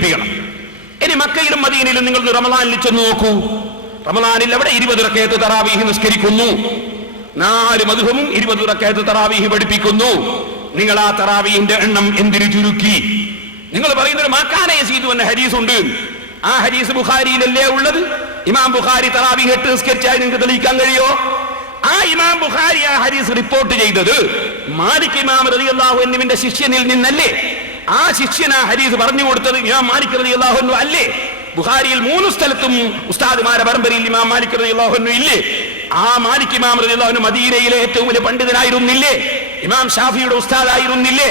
പഠിപ്പിക്കണം. ഇനി മക്കയിലും മദീനയിലും നിങ്ങൾ റമദാനിൽ ചെന്ന് നോക്കൂ. റമദാനിൽ അവിടെ ഇരുപത് റക്കയത്ത് തറാവീഹി നിസ്കരിക്കുന്നു? നാല് മധുഹവും ഇരുപത് റക്കയത്ത് തറാവീഹി പഠിപ്പിക്കുന്നു. നിങ്ങൾ ആ തറാവീഹിന്റെ എണ്ണം എന്തിനു ചുരുക്കി? നിങ്ങൾ പറയുന്ന ഒരു മാക്കാനയ ചെയ്തു എന്ന ഹരീസ് ഉണ്ട് ആ ഹരീസ് ബുഖാരിയിലല്ലേ ഉള്ളത്? ഇമാം ബുഖാരി തറാവീഹ് എട്ട് നിസ്കരിച്ചാൽ നിങ്ങൾക്ക് തെളിയിക്കാൻ കഴിയോ? ആ ഇമാം ബുഖാരി ആ ഹരീസ് റിപ്പോർട്ട് ചെയ്തത് മാലിക് ഇമാം റലി അള്ളാഹു എന്നിവന്റെ ശിഷ്യനിൽ നിന്നല്ലേ? ആ ശിഷ്യനാ ഹരീസ് പറഞ്ഞു കൊടുത്തത് ഇമാം മാലിക് റളിയല്ലാഹു അൻഹു അല്ലേ? ബുഹാരിയിൽ മൂന്ന് സ്ഥലത്തും ഉസ്താദുമാരെ പരമ്പരയിൽ ഇമാം മാലിക് റളിയല്ലാഹു അൻഹു ഇല്ലേ? ആ മാലിക് ഇമാം റളിയല്ലാഹു അള്ളാഹുന്നു മദീനയിലെ ഏറ്റവും വലിയ പണ്ഡിതനായിരുന്നില്ലേ? ഇമാം ഷാഫിയുടെ ഉസ്താദായിരുന്നില്ലേ?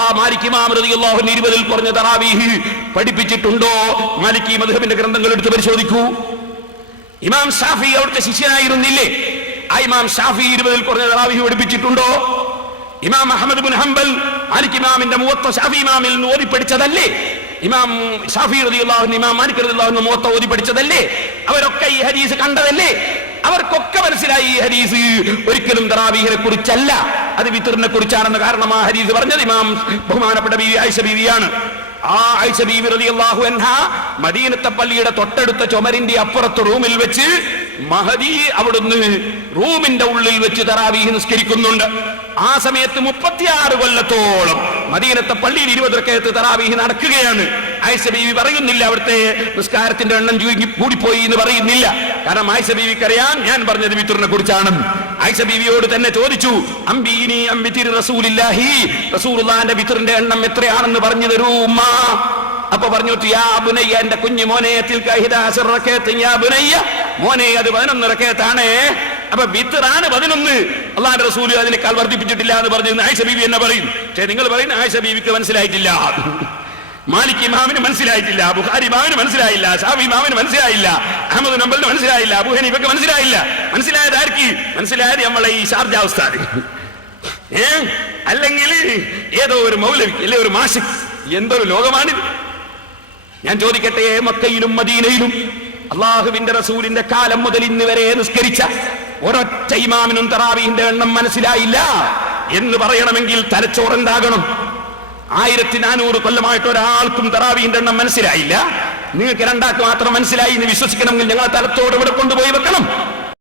ആ മാലിക് ഇമാം റളിയല്ലാഹു അൻഹു ഇരുപതിൽ കുറഞ്ഞ തറാവീഹ് പഠിപ്പിച്ചിട്ടുണ്ടോ? മാലിക് മധുഹബിന്റെ ഗ്രന്ഥങ്ങൾ എടുത്ത് പരിശോധിക്കൂ. ഇമാം ഷാഫി അവിടുത്തെ ശിഷ്യനായിരുന്നില്ലേ? ആ ഇമാം ഷാഫി ഇരുപതിൽ കുറഞ്ഞ തറാവിഹി പഠിപ്പിച്ചിട്ടുണ്ടോ? ഇമാം അഹമ്മദ് ബുൻ ഹംബൽ മാലിക് ഇമാമിന്റെ മുവത്ത ഷാഫി ഇമാമിൽ നിന്ന് ഓതി പഠിച്ചതല്ലേ ഇമാം ഷാഫി റളിയല്ലാഹു ഇമാം മാലിക് റളിയല്ലാഹു മുവത്ത ഓതി പഠിച്ചതല്ലേ അവരൊക്കെ ഈ ഹദീസ് കണ്ടതല്ലേ? അവർക്കൊക്കെ മനസ്സിലായി ഈ ഹദീസ്. ഒരിക്കലും തറാവീഹിനെ കുറിച്ചല്ല അത് വിത്തറിനെ കുറിച്ചാണെന്ന് കാരണം ആ ഹദീസ് പറഞ്ഞത് ഇമാം ബഹുമാനപ്പെട്ട ബീവി ആയിഷ ബീവിയാണ്. ആ ആയിഷ ബീവി റളിയല്ലാഹു അൻഹ മദീനത്തെ പള്ളിയുടെ തൊട്ടടുത്ത ചുമരിന്റെ അപ്പുറത്ത് റൂമിൽ വെച്ച് മഹദി അവിടുന്ന് റൂമിന്റെ ഉള്ളിൽ വെച്ച് തറാവീഹ് നിസ്കരിക്കുന്നുണ്ട്. ആ സമയത്ത് മുപ്പത്തിയാറ് കൊല്ലത്തോളം മദീനത്തെ പള്ളിയിൽ ഇരുപത് റക്കയത്ത് തറാവീഹ് നടക്കുകയാണ്. ആയിഷ ബീവി പറയുന്നില്ല അവിടുത്തെ നിസ്കാരത്തിന്റെ എണ്ണം ചുരുങ്ങി കൂടിപ്പോയി എന്ന് പറയുന്നില്ല. കാരണം ആയിഷ ബീവിക്കറിയാം ഞാൻ പറഞ്ഞത് വിത്തുറിനെ കുറിച്ചാണ്. ആയിഷ ബീവിയോട് തന്നെ ചോദിച്ചു അംബീനി അമ്പിത്തിരി റസൂലില്ലാഹി റസൂലുള്ളാന്റെ വിത്തുറിന്റെ എണ്ണം എത്രയാണെന്ന് പറഞ്ഞു തരൂ ഉമ്മ. അപ്പൊ പറഞ്ഞു യാ ബുനയ്യ എന്റെ കുഞ്ഞു മോനെ യാ ബുനയ്യ. മോനെ അത് പതിനൊന്ന് റക്കേത്താണേ അപ്പൊ വിത്തറാണ് പതിനൊന്ന്. അള്ളാന്റെ റസൂൽ അതിനേക്കാൾ വർദ്ധിപ്പിച്ചിട്ടില്ല എന്ന് പറഞ്ഞു ആയിഷ ബീവി എന്നെ പറയും. പക്ഷേ നിങ്ങൾ പറയുന്ന ആയിഷ ബീവിക്ക് മനസ്സിലായിട്ടില്ല. മാലിക് ഇമാമിന് മനസ്സിലായിട്ടില്ല ബുഖാരി ഇമാമിന് മനസ്സിലായില്ല ഷാഫി ഇമാമിന് മനസ്സിലായില്ല അഹമ്മദ് നമ്പലിന് മനസ്സിലായില്ല അബു ഹനീഫക്ക് മനസ്സിലായില്ല. മനസ്സിലായത് ആർക്ക്? മനസ്സിലായത് നമ്മളെ ഈ ഷാർജ ഉസ്താദ്. ഏ? അല്ലെങ്കിൽ ഏതോ ഒരു മൗലവി അല്ലെ ഒരു മാഷിക് എന്തൊരു ലോകമാണിത്? ഞാൻ ചോദിക്കട്ടെ മക്കയിലും മദീനയിലും അള്ളാഹുവിന്റെ റസൂലിന്റെ കാലം മുതൽ ഇന്ന് വരെ നിസ്കരിച്ച ഒരൊറ്റ ഇമാമിനും തറാവിന്റെ എണ്ണം മനസ്സിലായില്ല എന്ന് പറയണമെങ്കിൽ തലച്ചോറുണ്ടാകണം ആയിരത്തി നാനൂറ് കൊല്ലമായിട്ട് ഒരാൾക്കും തറാവിന്റെ എണ്ണം മനസ്സിലായില്ല. നിങ്ങൾക്ക് രണ്ടാൾക്ക് മാത്രം മനസ്സിലായി എന്ന് വിശ്വസിക്കണമെങ്കിൽ ഞങ്ങൾ തലത്തോട് ഇവിടെ കൊണ്ടുപോയി വെക്കണം.